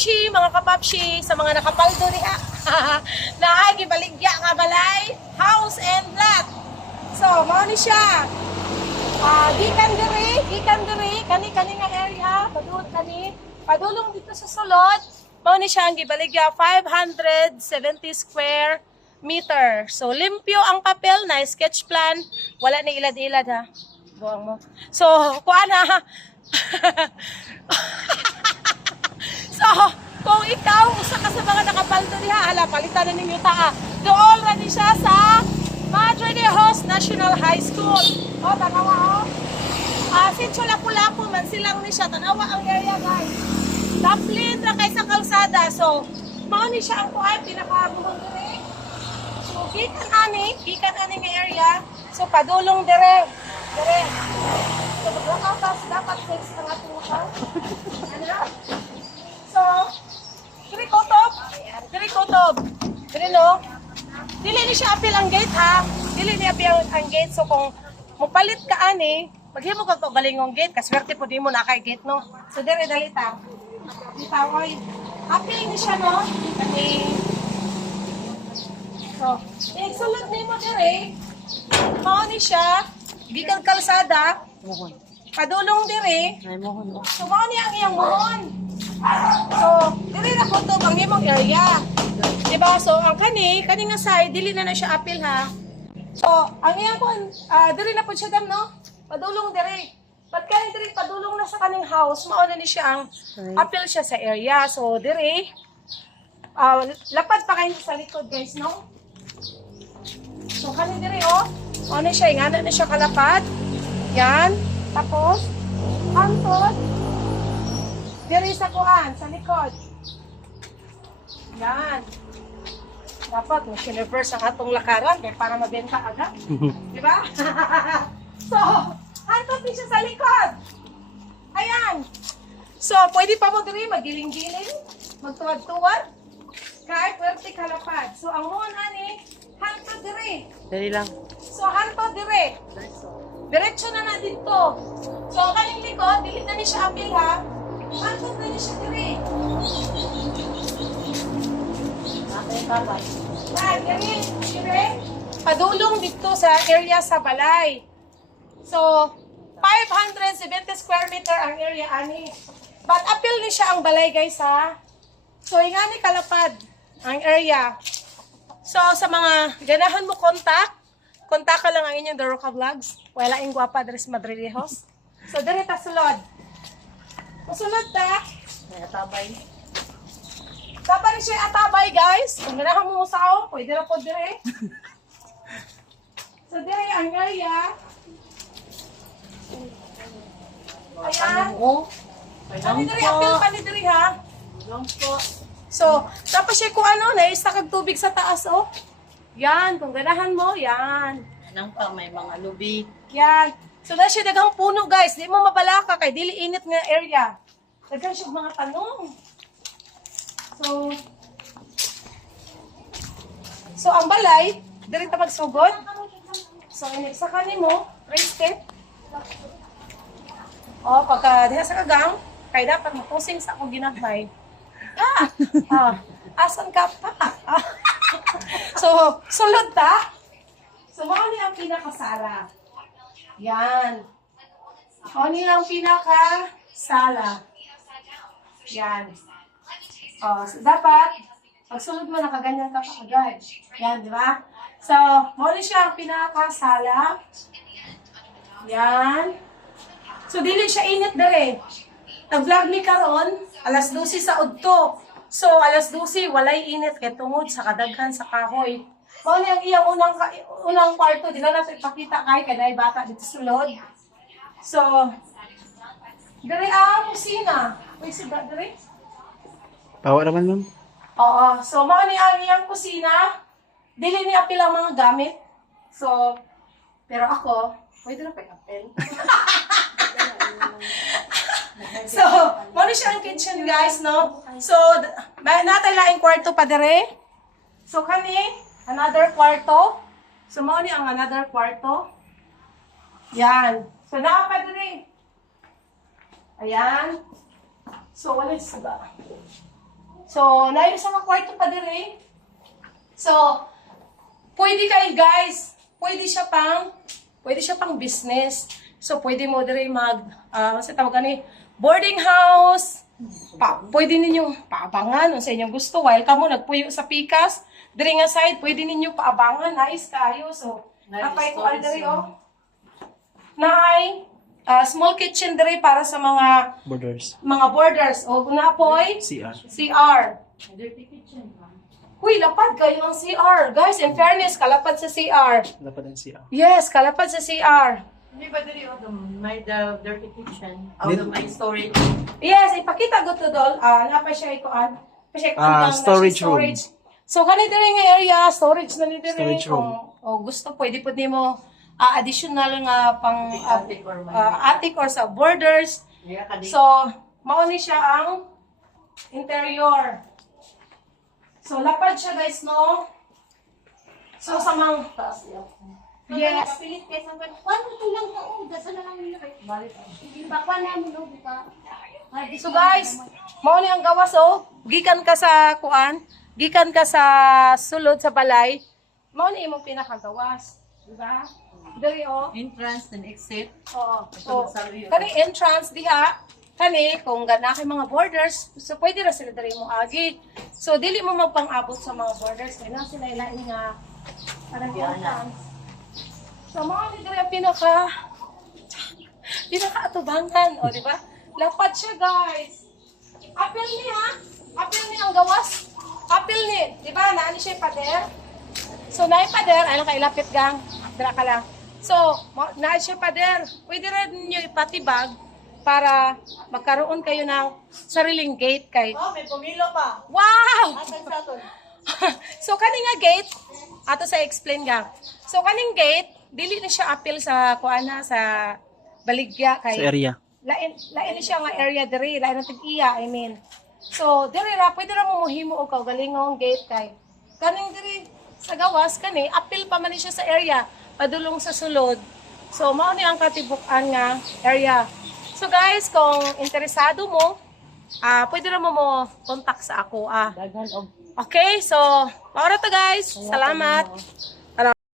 kamamshi, mga kapapshi, sa mga nakapaldo niya. Naay, gibaligya nga balay, house and lot. So, mao ni siya. Gikan diri, kani nga area, padulong dito sa sulod. Mao ni siya ang gibaligya 570 square meter. So, limpyo ang papel na sketch plan. Wala ni ilad-ilad ha. Buang mo. So, kuan ha. So, kung ikaw, usa ka sa mga nakapaldo diha, hala, palitan na ninyo taa. Doon na siya sa Madre de Dios National High School. O, tanawa o. Sincho lapu-lapu man silang ni siya. Tanawa ang area guys. Taplin na kay sa kalsada. So, mao ni siya ang kuhay, pinakabuhong dire. So, gikan ani nga area. So, padulong dire. So, maglakaw dapat fix ang ating lukaw. Ano? So, diri kutob. Diri no? Dili ni siya apil ang gate ha. Dili ni apil ang gate. So, kung mupalit ka ani, maghimo ka balingong gate. Kaswerte po di mo na kay gate no. So, diri dalita. Oy. Apil ni siya no? So, sulod ni mo diri. Mao ni siya. Gikan kalsada. Padulong diri. So, mao ni ang iyang muhon. So, dili na po ito ang imong area. Diba? So, ang kani nga side, dili na siya apil ha. So, ang iyang dili na po siya dam, no? Padulong diri. Ba't kani diri padulong na sa kaning house, mauna ni siya ang apil siya sa area. So, diri, lapad pa kayo sa likod, guys, no? So, kani diri, oh. Mauna siya, ingana na siya kalapad. Yan. Tapos, antod. Diri sa kuan, sa likod. Yan. Dapat mag-reverse ang atong lakaran para mabenta agad. Diba? So, hantot din siya sa likod. Ayan. So, pwede pa mo diri magiling-giling, magtuwad-tuwad. Kahit puwerte kalapad. So, ang muon ani, hantot diri. Dali lang. So, hantot diri. Diretso na dito. So, ang kaning likod, dili na ni siya apil ha. Hantot na ni siya diri. Diri. Padulong dito sa area sa balay. So, 570 square meter ang area ani. But apil ni siya ang balay guys ha. So, ingani kalapad ang area. So, sa mga ganahan mo kontak ka lang ang inyong Doroka Vlogs. Wala yung guwapa Dres Madrilejos. So, diri ta sulod. Masunod ta. Tabay. Dapat rin siya atabay, guys. Kung ganahan mo sa ako, pwede na po dire. So, dire ang area. Ayan. Kani dire, apil pa ni dire, ha? So, tapos siya kung ano, naista kag tubig sa taas, oh. Yan, kung ganahan mo, yan. Anong pa, may mga lubi. Yan. So, na siya dagang puno, guys. Di mo mabalaka kay dili init nga area. Dagang siya mga tanong. So ang balay, diri ta magsugod. So, sa kanimo, raise step. O, pagka diha sa kagang, kay dapat mapusing sa akong ginagmay. Asan ka pa? So, sulod ta. So, mao ni ang pinakasala. Yan. Mao ni ang pinakasala. Yan. So dapat, pagsulod mo, nakaganyan ka pa agad. Yan, di ba? So, muli siya ang pinakasala. Yan. So, dili siya init dere. Nag-vlog ni karon, alas 12 sa udto. So, alas 12, walay init kay tungod sa kadaghan sa kahoy. Muli ang iyang unang kwarto, di na natin ipakita kay naay bata dito sulod. So, dere ang kusina. Uy, si dere? Bawa naman, ma'am. Oo. So, mao ni ang iyang kusina. Dili ni apil ang mga gamit. So, pero ako, pwede na pa apil. So, mao ni siya ang kitchen, guys, no? So, natay laing kwarto pa dire. So, kani, another kwarto. So, mao ni ang another kwarto. Yan. So, naa pa dire. Ayan. So, wala suga. So, naayos sa mga kwarto pa dire. So, pwede kayo guys, pwede siya pang business. So, pwede mo dire sa tawag ni boarding house. Pwede ninyong paabangan sa inyong gusto. While kamo nagpuyo sa pikas, dire nga side, pwede ninyo paabangan. Nice kayo. So, napay ko dire naay small kitchen dire para sa mga Borders. O, napoy CR. CR. Dirty kitchen. Uy, lapad kayo ang CR. Guys, in fairness, kalapad sa CR. Dapat ang CR. Yes, kalapad sa CR. Hindi ba diri may the dirty kitchen? My storage. Yes, ipakita ko to dol. Napay siya ikuan. Storage room. So, kani dire nga area, storage na ni dire. Storage room. O gusto, pwede po nimo additional nga pang Attic or attic or sa borders. So, mauni siya ang interior. So, lapad siya guys, no? So, sa mga... Yes. Kapilit kayo sa kwan. Kwan mo lang ka, dasa na lang nila. Hindi ba kwan namin, no? So guys, mauni ang gawas, oh. Gikan ka sa kuan, gikan ka sa sulod sa balay, mauni imong pinakagawas. Diba? Diri, oh. Entrance and exit. Oo. So, kani entrance diha, kani kung gana kay mga borders, so pwede ra sila diri mo agi. So dili mo magpang-abot sa mga borders kay na sila ilain nga parang entrance. So mga diri ang pinaka-atubangan, o di ba? Lapad siya, guys. Apil ni ha? Apil ni ang gawas. Apil ni, di ba? Naani siya yung pader. So, na yung pader, ano ka ilapit gang? Dira ka lang. So, naani siya yung pader. Pwede rin ninyo ipatibag para magkaroon kayo ng sariling gate kay. Oh, may pumilo pa. Wow! Asan sa to? So, kaning nga gate, ato sa explain gang. So, kaning gate, dili na siya apil sa kuana sa baligya kay. Sa area. Lain ni siya nga area diri, lain ang tig-iya, I mean. So, diri ra pwede ra mo mohimo og kaugalingong gate kay. Kaning diri sa gawas kani apil pa man ni siya sa area, padulong sa sulod. So, mao ni ang katibuk-an nga area. So guys, kung interesado mo, pwede ra mo contact sa ako. Daghan og Okay, so, maura to guys. Salamat.